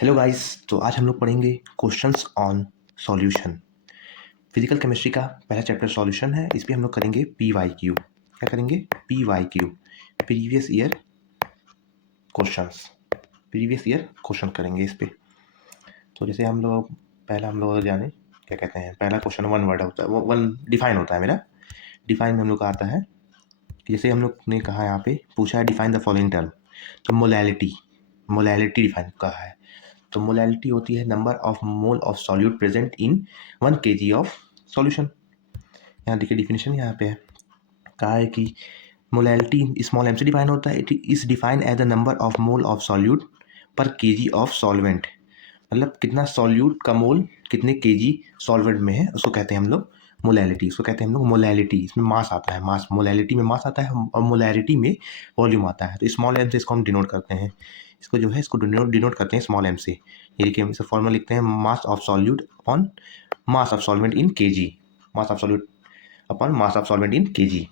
Hello guys. तो आज हम लोग पढ़ेंगे questions on solution. Physical chemistry का पहला चैप्टर सॉल्यूशन है। इस पे हम लोग करेंगे PYQ। क्या करेंगे? PYQ, previous year questions. Previous year question करेंगे इस पे। तो जैसे हम लोग जाने क्या कहते हैं। पहला क्वेश्चन वन वर्ड होता है, वो वन डिफाइन होता है मेरा। डिफाइन में हम लोग का आता है कि जैसे हम लोग ने कहा, यहाँ पे पूछा है डिफाइन द फॉलोइंग टर्म। तो मोलैलिटी, मोलैलिटी डिफाइन कहा है। तो मोलैलिटी होती है number of mole of solute present in 1 kg of solution. यहाँ देखिए डिफिनेशन यहाँ पे है, कहा है कि मोलैलिटी स्मॉल एम से डिफाइन होता है। It is define as the number of mole of solute per kg of solvent. मतलब कितना सॉल्यूट का मोल कितने केजी सॉल्वेंट में है, उसको कहते हैं हम लोग मोलैलिटी। उसको कहते हैं हम लोग मोलैलिटी। इसमें मास आता है, मास मोलैलिटी में मास आता है और मोलैरिटी में वॉल्यूम आता है। तो स्मॉल एम से इसको हम डिनोट करते हैं। इसको जो है इसको डिनोट करते हैं स्मॉल एम से। ये देखिए हम इसे फॉर्मूला लिखते हैं, mass of solute upon mass of solvent in KG. Mass of solute upon mass of solvent in KG.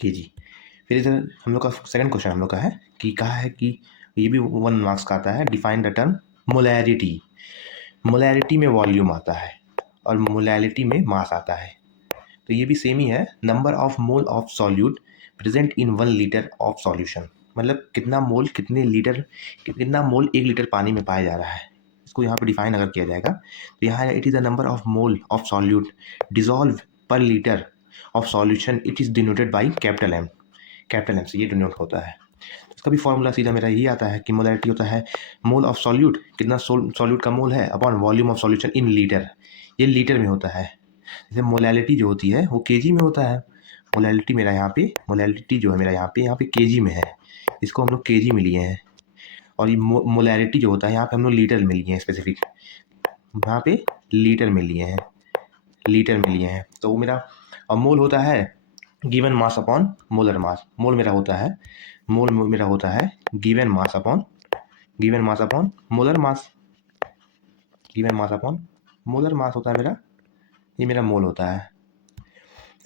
फिर इधर हम लोग का सेकंड क्वेश्चन हम लोग का है कि कहा है कि ये भी 1 मार्क्स का आता है। Define the term molarity. Molarity में वॉल्यूम आता है और मोलैलिटी में मास आता है। तो ये भी सेम ही है, number of mole of solute present in 1 litre of solution. मतलब कितना मोल कितने लीटर, कितना मोल 1 लीटर पानी में पाया जा रहा है। इसको यहाँ पे डिफाइन अगर किया जाएगा तो यहाँ it is the number of mole of solute dissolve per litre of solution. It is denoted by capital M. Capital M से ये डिनोट होता है। इसका भी फॉर्मूला सीधा मेरा यही आता है कि मोलैरिटी होता है मोल ऑफ सॉल्यूट, कितना सॉल्यूट का मोल है, upon volume of solution in litre. ये लीटर में होता है। जैसे मोलैलिटी जो होती है वो केजी में होता है। मोलैलिटी मेरा यहाँ पे, मोलैलिटी जो है मेरा यहाँ पे केजी में है। इसको हम लोग केजी में लिए हैं। और ये मोलैरिटी जो होता है यहाँ पे हम लोग लीटर में लिए हैं। स्पेसिफिक यहाँ पे लीटर में लिए हैं, लीटर में लिए हैं। तो वो मेरा और मोल होता है given mass upon molar mass. Mole मेरा होता है, मोल मेरा होता है given mass upon molar mass. Given mass upon molar mass होता है मेरा, ये मेरा मोल होता है।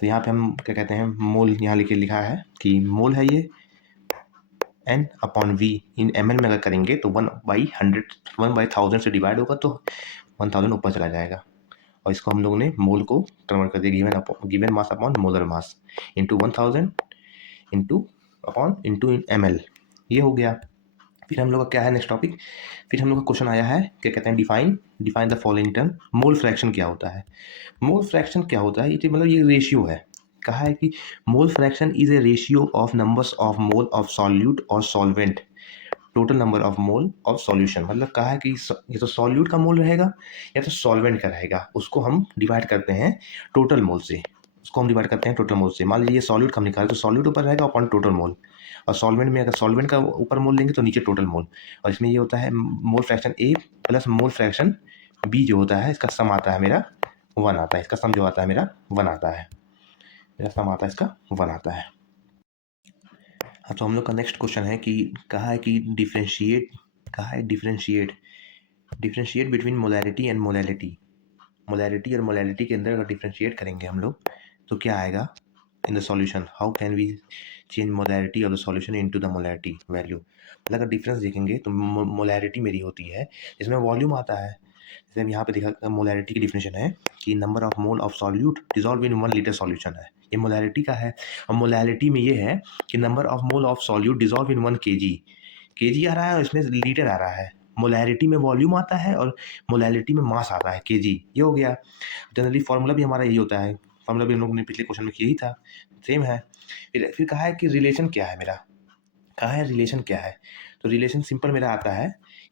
तो यहाँ पे हम क्या कहते हैं, मोल यहाँ लिखा है कि मोल है ये n upon V in ml में अगर करेंगे तो 1/100, 1/1000 से डिवाइड होगा तो 1000 ऊपर चला जाएगा। और इसको हम लोगों ने मोल को कन्वर्ट कर दिया given mass upon molar mass into 1000 into ml। ये हो गया। फिर हम लोग का क्या है नेक्स्ट टॉपिक। फिर हम लोग का क्वेश्चन आया है, क्या कहते हैं, define the following term. Mole fraction क्या होता है? मोल फ्रैक्शन क्या होता है, ये मतलब ये रेशियो है। कहा है कि mole fraction is a ratio of numbers of mole of solute और solvent total number of mole of solution. मतलब कहा है कि ये तो सॉल्यूट का मोल रहेगा या तो सॉल्वेंट का रहेगा, उसको हम डिवाइड करते हैं टोटल मोल से। उसको हम डिवाइड करते हैं टोटल मोल से। मान लीजिए सॉल्यूट का हम निकालें तो सॉल्यूट ऊपर रहेगा अपॉन टोटल मोल, और सॉल्वेंट में अगर सॉल्वेंट का ऊपर मोल लेंगे तो नीचे टोटल मोल। और इसमें ये होता है mole fraction A plus mole fraction B जो होता है, इसका सम आता है मेरा 1 आता है। इसका सम जो आता है मेरा 1 आता है, मेरा सम आता है इसका 1 आता है। हाँ, तो हम लोग का नेक्स्ट क्वेश्चन है कि कहा है कि differentiate between molarity and molality. Molarity और मोलैलिटी के अंदर अगर डिफरेंशिएट करेंगे हम लोग तो क्या आएगा in the solution. How can we change molarity of the solution into the molarity value. मतलब अगर डिफरेंस देखेंगे तो मोलैरिटी मेरी होती है जिसमें वॉल्यूम आता है। जैसे अब यहाँ पे देखा मोलैरिटी की डिफिनेशन है कि number of mole of solute dissolve in 1 litre solution है, ये मोलैरिटी का है। और मोलैलिटी में ये है कि number of mole of solute dissolve in 1 kg। KG आ रहा है और इसमें लीटर आ रहा है। मोलैरिटी में वॉल्यूम आता है और मोलैलिटी में मास आता है केजी। ये हो गया। जनरली फार्मूला भी हमारा यही होता है, फार्मूला भी हम लोगों ने पिछले क्वेश्चन में यही था, सेम है। फिर कहा है कि रिलेशन क्या है मेरा, कहा है रिलेशन क्या है। तो रिलेशन सिंपल मेरा आता है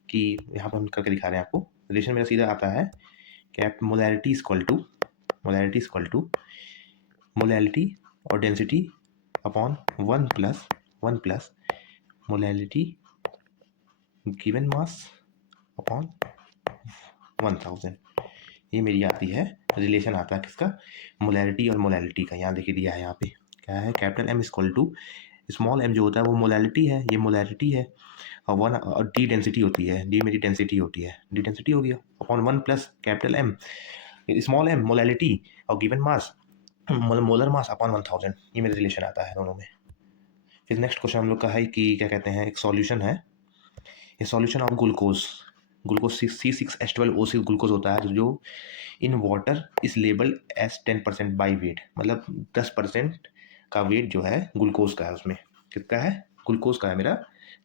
कि यहाँ पर हम करके दिखा रहे हैं आपको। रिलेशन मेरा सीधा आता है कि मोलैरिटी मोलैलिटी और density upon 1 plus molality given mass upon 1000। ये मेरी आती है रिलेशन, आता है किसका, मोलैरिटी और मोलैलिटी का। यहाँ देखिए दिया है, यहाँ पे क्या है, capital M equal to small m जो होता है वो मोलैलिटी है, ये मोलैरिटी है। और 1 और d डेंसिटी होती है, d मेरी डेंसिटी होती है, d डेंसिटी हो गया upon 1 plus capital M small m molality और given mass molar mass upon 1000। ये मेरा रिलेशन आता है दोनों में। फिर नेक्स्ट क्वेश्चन हम लोग का है कि क्या कहते हैं, एक सॉल्यूशन है, ये solution of glucose. Glucose C6H12O6 glucose होता है जो इन वाटर इस लेबल एज 10% बाई वेट, मतलब 10% का वेट जो है ग्लूकोज का है, उसमें कितना है, ग्लूकोज का है मेरा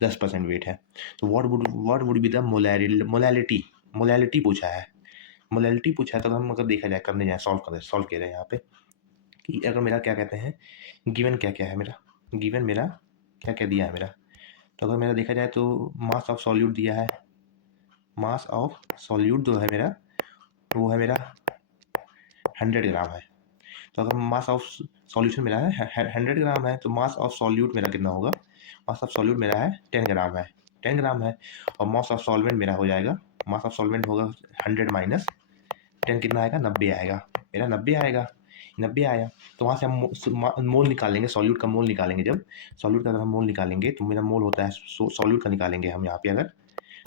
10% वेट है। तो what would be the molality, molality पूछा है, मोलैलिटी पूछा है। तो हम अगर देखा जाए, करने जाए, सॉल्व किया जाए यहाँ पे कि अगर मेरा क्या कहते हैं, गिवन क्या क्या है मेरा, गिवन मेरा क्या क्या दिया है मेरा। तो अगर मेरा देखा जाए तो मास ऑफ सॉल्यूट दिया है, मास ऑफ सॉल्यूट जो है मेरा वो है मेरा 100 ग्राम है। तो अगर मास ऑफ सॉल्यूशन मेरा है 100 ग्राम है, तो मास ऑफ सॉल्यूट मेरा कितना होगा, मास ऑफ सॉल्यूट मेरा है 10 ग्राम है, 10 ग्राम है। और मास ऑफ सॉल्वेंट मेरा हो जाएगा, मास ऑफ सॉल्वेंट होगा 100 माइनस 10 कितना आएगा, 90 आएगा, मेरा 90 आएगा, 90 आया। तो वहाँ से हम मोल निकालेंगे, सॉल्यूट का मोल निकालेंगे। जब सॉल्यूट का अगर हम मोल निकालेंगे तो मेरा मोल होता है सॉल्यूट का निकालेंगे हम यहाँ पे अगर,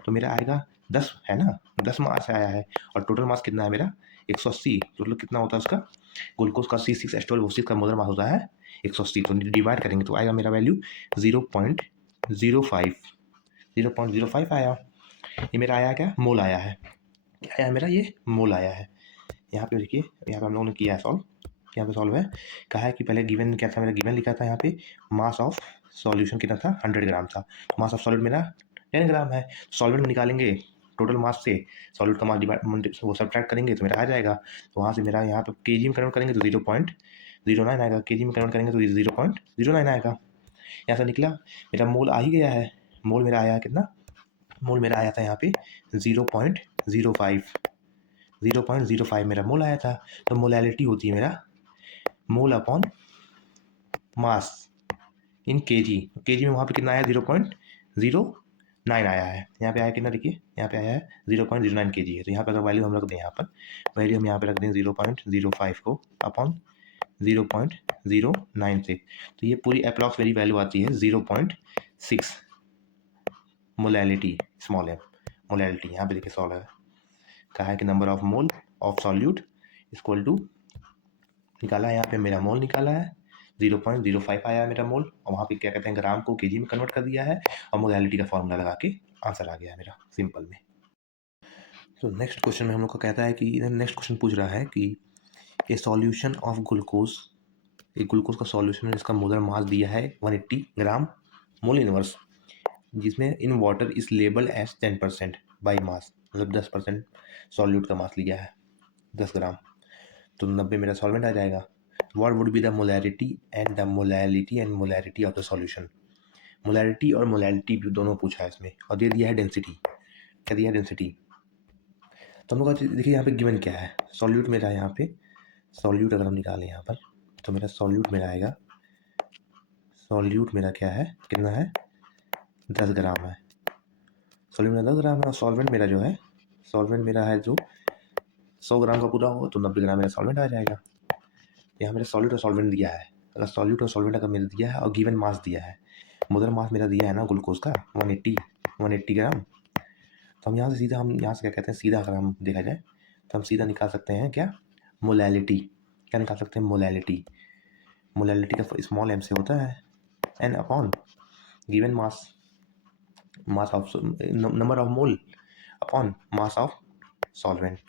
तो मेरा आएगा 10 है ना, 10 मास आया है। और टोटल मास कितना है मेरा 180, टोटल कितना होता है उसका, ग्लूकोज का C6H12O6 का मोलर मास होता है 180। तो डिवाइड करेंगे तो आएगा मेरा वैल्यू 0.05, 0.05 आया। ये मेरा आया क्या, मोल आया है, क्या आया मेरा, ये मोल आया है। यहाँ पे देखिए, यहाँ पे हम लोगों ने किया है सॉल्व, यहाँ पे सॉल्व है, कहा है कि पहले गिवन क्या था, मेरा गिवन लिखा था यहाँ पे मास ऑफ सॉल्यूशन कितना था, 100 ग्राम था। मास ऑफ सॉल्यूट मेरा 10 ग्राम है। सॉल्वेंट निकालेंगे टोटल मास से, सॉल्यूट का मास डिवाइड वो सब्ट्रैक्ट करेंगे तो मेरा आ जाएगा। तो वहाँ से मेरा यहाँ पे केजी में कन्वर्ट करेंगे तो 0.09 आएगा, केजी में कन्वर्ट करेंगे तो 0.09 आएगा। यहाँ से निकला मेरा मोल आ ही गया है, मोल मेरा आया कितना, मोल मेरा आया था यहाँ पे 0.05, 0.05 मेरा मोल आया था। तो मोलैलिटी होती है मेरा मोल अपॉन मास इन केजी, केजी में वहाँ पे कितना आया 0.09 आया है, यहाँ पे आया कितना, देखिए यहाँ पे आया है 0.09 केजी है। तो यहाँ पे अगर वैल्यू हम रख दें, यहाँ पर वैल्यू हम यहाँ पे रख दें 0.05 को अपॉन 0.09 से, तो ये पूरी अप्रॉक्स मेरी वैल्यू आती है 0.6 मोलैलिटी, स्मॉल एम मोलैलिटी। यहाँ पे देखिए सॉल्व है, कहा है कि number of mole of solute equal to, निकाला है यहाँ पे मेरा मोल निकाला है 0.05 आया मेरा मोल, और वहाँ पे क्या कहते हैं ग्राम को केजी में कन्वर्ट कर दिया है, और मोलैलिटी का फॉर्मूला लगा के आंसर आ गया है मेरा सिंपल में। तो नेक्स्ट क्वेश्चन में हम लोग को कहता है कि नेक्स्ट क्वेश्चन पूछ रहा है कि ए सॉल्यूशन ऑफ ग्लूकोज, एक ग्लूकोज का सॉल्यूशन है जिसका मोलर मास दिया है 180 ग्राम मोल इनवर्स, जिसमें इन वाटर इस लेबल एज 10% बाई मास, मतलब 10% सॉल्यूट का मास लिया है 10 ग्राम, तो 90 मेरा सॉल्वेंट आ जाएगा। What would be the molarity and the molarity of the solution? Molarity और मोलैलिटी भी दोनों पूछा है इसमें, और दे दिया है डेंसिटी, क्या दिया है डेंसिटी। तो हम लोग का देखिए यहाँ पे गिवन क्या है, सॉल्यूट मेरा यहाँ पे, सॉल्यूट अगर हम निकालें यहाँ पर तो मेरा सॉल्यूट मेरा आएगा, सॉल्यूट मेरा क्या है, कितना है 10 ग्राम है, सॉल्यूट मेरा 10 ग्राम है। और सॉल्वेंट मेरा जो है, सॉल्वेंट मेरा है जो 100 ग्राम का पूरा होगा तो 90 ग्राम मेरा सॉल्वेंट आ जाएगा। यहाँ मेरा सॉल्यूट और सॉल्वेंट दिया है, अगर सॉल्यूट और सॉल्वेंट अगर मेरा दिया है और गिवन मास दिया है, मोलर मास मेरा दिया है ना ग्लूकोज का 180 ग्राम, तो हम यहाँ से सीधा, हम यहाँ से क्या कहते हैं, सीधा अगर हम देखा जाए तो हम सीधा निकाल सकते हैं क्या, मोलैलिटी, क्या निकाल सकते हैं, मोलैलिटी। मोलैलिटी का स्मॉल एम से होता है n upon given mass, mass of number of mole upon mass of solvent,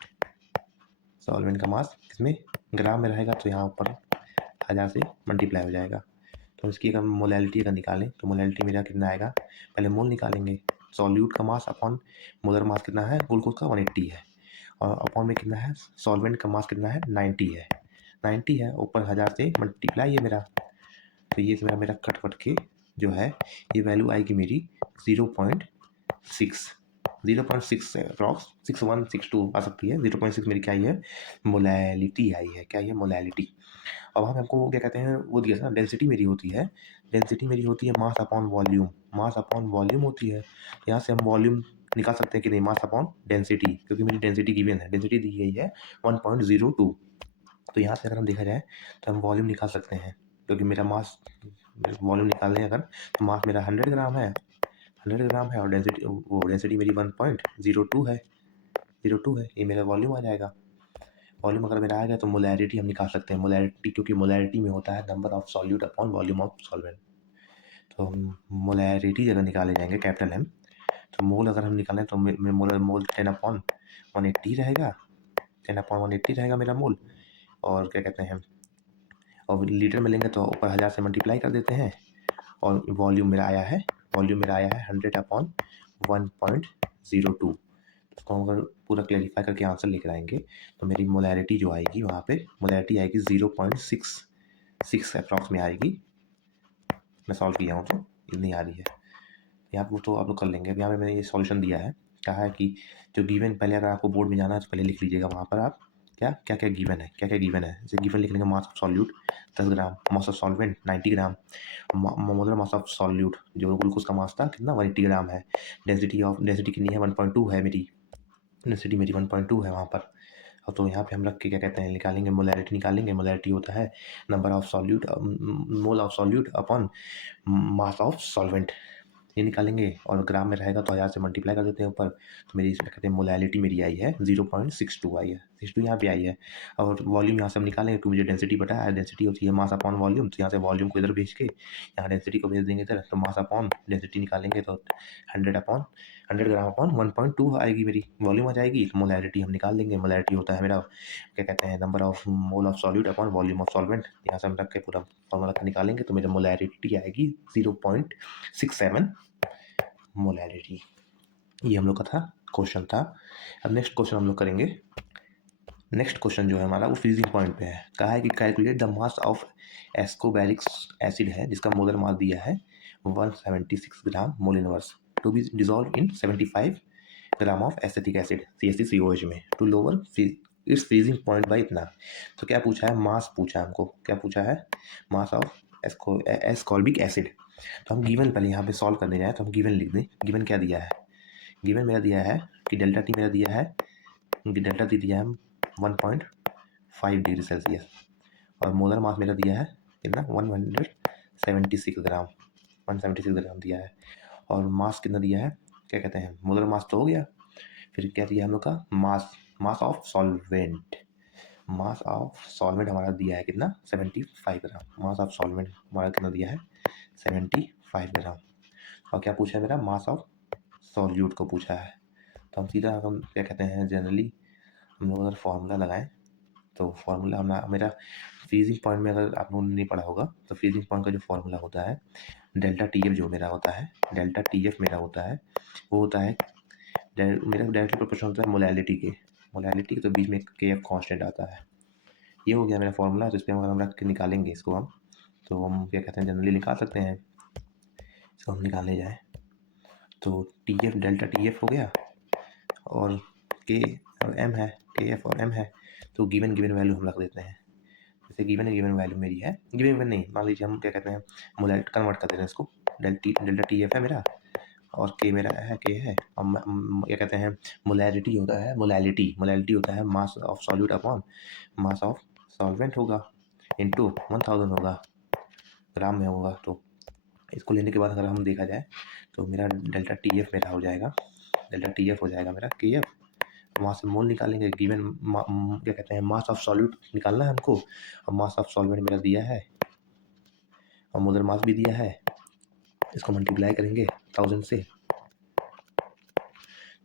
solvent का मास किसमें ग्राम में रहेगा, तो यहाँ ऊपर 1000 से मल्टीप्लाई हो जाएगा। तो इसकी अगर मोलैलिटी अगर निकालें तो मोलैलिटी मेरा कितना आएगा, पहले मोल निकालेंगे, सॉल्यूट का मास अपॉन मोलर मास कितना है, ग्लूकोज का 180 है, और अपॉन में कितना है, सॉल्वेंट का मास कितना है 90 है, 90 है, ऊपर 1000 से मल्टीप्लाई है मेरा। तो ये मेरा कट के जो है ये वैल्यू आएगी मेरी 0.6, 0.6 अप्रॉक्स 6162 आ सकती है। 0.6 मेरी क्या आई है, मोलैलिटी आई है, क्या है मोलैलिटी। अब वहाँ पे हमको क्या कहते हैं, वो दिया था ना, डेंसिटी मेरी होती है, डेंसिटी मेरी होती है mass upon volume, mass upon volume होती है। यहाँ से हम वॉल्यूम निकाल सकते हैं कि नहीं, मास अपॉन डेंसिटी, क्योंकि मेरी डेंसिटी गिवन है, डेंसिटी दी गई है 1.02। तो यहाँ से अगर हम देखा जाए तो हम वॉल्यूम निकाल सकते हैं, क्योंकि मेरा मास, वॉल्यूम निकालने अगर तो मास मेरा 100 ग्राम है, 100 ग्राम है, और डेंसिटी मेरी 1.02 है, 02 है, ये मेरा वॉल्यूम आ जाएगा। वॉल्यूम अगर मेरा आ गया तो मोलैरिटी हम निकाल सकते हैं, मोलैरिटी, क्योंकि मोलैरिटी में होता है number of solute upon volume of solvent. तो मोलैरिटी अगर निकाले जाएंगे कैपिटल एम, तो मोल अगर हम निकालें तो मोल मोल 10/180 रहेगा, 10/180 रहेगा मेरा मोल। और क्या कहते हैं, और लीटर में लेंगे तो ऊपर 1000 से मल्टीप्लाई कर देते हैं। और वॉल्यूम मेरा आया है 100/1.02। इसको हम अगर पूरा क्लैरिफाई करके आंसर लेकर आएंगे तो मेरी मोलैरिटी जो आएगी वहाँ पे मोलैरिटी आएगी 0.66 अप्रॉक्स में आएगी। मैं सॉल्व किया हूँ तो इतनी आ रही है। यहाँ पर तो आप लोग कर लेंगे। अब यहाँ पे मैंने ये सॉल्यूशन दिया है, कहा है कि जो गिवन, पहले अगर आपको बोर्ड में जाना है तो पहले लिख लीजिएगा वहाँ पर आप क्या क्या क्या गिवन है, क्या क्या गिवन है। जैसे गिवन लिख लेंगे mass of solute 10 gram, mass of solvent 90 gram, molar mass of solute जो ग्लूकोज का मास था कितना 180 ग्राम है, डेंसिटी कितनी है 1.2 है, मेरी डेंसिटी मेरी 1.2 है वहाँ पर। और तो यहाँ पे हम रख के क्या कहते हैं निकालेंगे, मोलैरिटी निकालेंगे। मोलैरिटी होता है number of solute, mole of solute upon mass of solvent, ये निकालेंगे। और ग्राम में रहेगा तो 1000 से मल्टीप्लाई कर देते हैं ऊपर। तो मेरी इसमें कहते हैं मोलैलिटी मेरी आई है 0.62 आई है, 62 यहाँ पे आई है। और वॉल्यूम यहाँ से हम निकालेंगे क्योंकि मुझे डेंसिटी पता है, डेंसिटी होती है मास अपॉन वॉल्यूम। तो यहाँ से वॉल्यूम को इधर भेज के यहाँ डेंसिटी को भेज देंगे इधर, तो मास अपॉन डेंसिटी निकालेंगे तो 100 ग्राम अपॉन 1.2 आएगी मेरी वॉल्यूम आ जाएगी। तो मोलैरिटी हम निकाल लेंगे। मोलैरिटी होता है मेरा क्या कहते हैं number of mole of solute upon volume of solvent. यहाँ से हम रख के पूरा फॉर्मूला निकालेंगे तो मेरा मोलैरिटी आएगी 0.67 मोलैरिटी। ये हम लोग का था क्वेश्चन था। अब नेक्स्ट क्वेश्चन हम लोग करेंगे। नेक्स्ट क्वेश्चन जो है हमारा वो फ्रीजिंग पॉइंट पे है। कहा है कि calculate the mass of ascorbic acid है जिसका मोलर मास दिया है 176 gram mole inverse to be dissolve in 75 gram of acetic acid CaCOH में to lower its freezing point by इतना। तो क्या पूछा है, मास पूछा है हमको, क्या पूछा है, मास ऑफ एस्कॉर्बिक एसिड। तो हम गिवन पहले यहाँ पे सॉल्व करने जाए तो हम गिवन लिख दें। गिवन क्या दिया है, गिवन मेरा दिया है कि डेल्टा टी मेरा दिया है, डेल्टा टी दिया है 1.5 डिग्री सेल्सियस। और मोलर मास मेरा दिया है कितना 176 ग्राम, 176 ग्राम दिया है। और मास कितना दिया है, क्या कहते हैं मोलर मास तो हो गया। फिर क्या दिया हम लोग का mass, mass of solvent, mass of solvent हमारा दिया है कितना 75 ग्राम। मास ऑफ सॉल्वेंट हमारा कितना दिया है 75 ग्राम। और क्या पूछा है मेरा मास ऑफ सॉल्यूट को पूछा है। तो हम सीधा हम क्या कहते हैं जनरली हम लोग अगर फार्मूला लगाएं तो फार्मूला हम मेरा फ्रीजिंग पॉइंट में अगर आप लोगों ने नहीं पढ़ा होगा तो फ्रीजिंग पॉइंट का जो फार्मूला होता है डेल्टा टी एफ जो मेरा होता है, डेल्टा टी एफ मेरा होता है वो होता है मेरा डायरेक्टली प्रोपोर्शनल होता है मोलैलिटी के, मोलैलिटी तो बीच में के एफ कॉन्स्टेंट आता है। ये हो गया मेरा फार्मूला। तो इस पर अगर हम रख के निकालेंगे इसको हम, तो हम क्या कहते हैं जनरली निकाल सकते हैं। इसको हम निकालने जाए तो T F delta T F हो गया और के और एम है, के एफ और एम है। तो गिवन वैल्यू हम रख देते हैं। जैसे गिवन वैल्यू मेरी है, गिवन नहीं मान लीजिए हम क्या कहते हैं मोलैलिटी कन्वर्ट कर देते हैं इसको। डेल्टा टी एफ है मेरा और के मेरा है, के है। और क्या कहते हैं मोलैरिटी होता है, मोलैलिटी होता है mass of solute upon mass of solvent होगा इनटू 1000 होगा, ग्राम में होगा। तो इसको लेने के बाद अगर हम देखा जाए तो मेरा डेल्टा टी एफ मेरा हो जाएगा, डेल्टा टी एफ हो जाएगा मेरा के एफ। वहाँ से मोल निकालेंगे। गिवन क्या कहते हैं मास ऑफ सॉल्यूट निकालना है हमको और मास ऑफ सॉल्वेंट मेरा दिया है और मोलर मास भी दिया है। इसको मल्टीप्लाई करेंगे 1000 से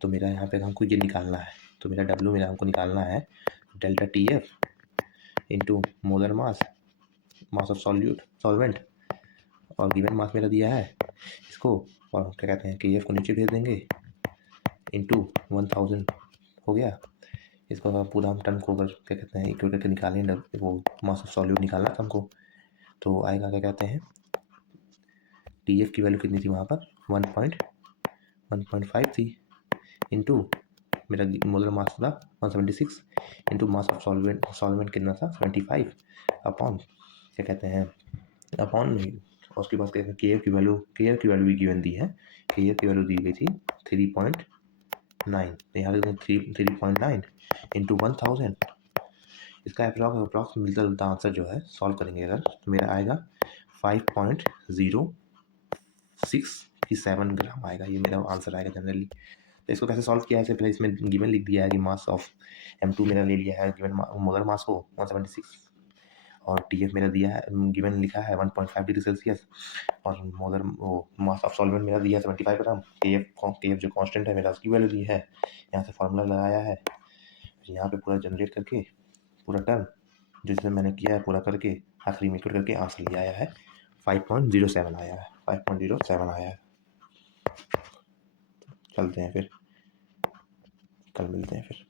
तो मेरा यहाँ पे हमको ये निकालना है। तो मेरा डब्ल्यू मेरा हमको निकालना है delta T F into molar mass, mass of solvent और गिवन मास मेरा दिया है इसको। और क्या कहते हैं के एफ को नीचे भेज देंगे इंटू 1000 हो गया। इसको अगर पूरा हम टर्म को अगर क्या कहते हैं इक्वेट करके निकालें, वो मास ऑफ सॉल्यूट निकालना था हमको, तो आएगा क्या कहते हैं टी एफ की वैल्यू कितनी थी वहाँ पर 1.5 थी इंटू मेरा मोलर मास था 176 इंटू मास ऑफ सॉल्वेंट कितना था 75 अपॉन क्या कहते हैं अपॉन नहीं। और उसके बाद कहते हैं के एफ की वैल्यू भी गिवन दी है। के एफ की वैल्यू दी गई थी 3.9, यहाँ लिखते हैं 3.9 इंटू 1000। इसका अप्रॉक्स मिलता जुलता आंसर जो है सॉल्व करेंगे अगर तो मेरा आएगा 5.067 ग्राम आएगा। ये मेरा आंसर आएगा जनरली। तो इसको कैसे सॉल्व किया है, पहले इसमें गिवन लिख दिया है कि मास ऑफ M2 मेरा ले लिया है गिवन मोलर मास को 176 और TF मेरा दिया है, गिवन लिखा है 1.5 डिग्री सेल्सियस, और मोलर वो मास ऑफ सॉल्वेंट मेरा दिया है 75 ग्राम। KF जो कांस्टेंट है मेरा, उसकी वैल्यू दी है। यहाँ से फार्मूला लगाया है, यहाँ पे पूरा जनरेट करके पूरा टर्म जिसमें मैंने किया है पूरा करके आखिरी में करके आंसर लिया आया है 5.07 आया है, 5.07 आया है। चलते हैं फिर, कल मिलते हैं फिर।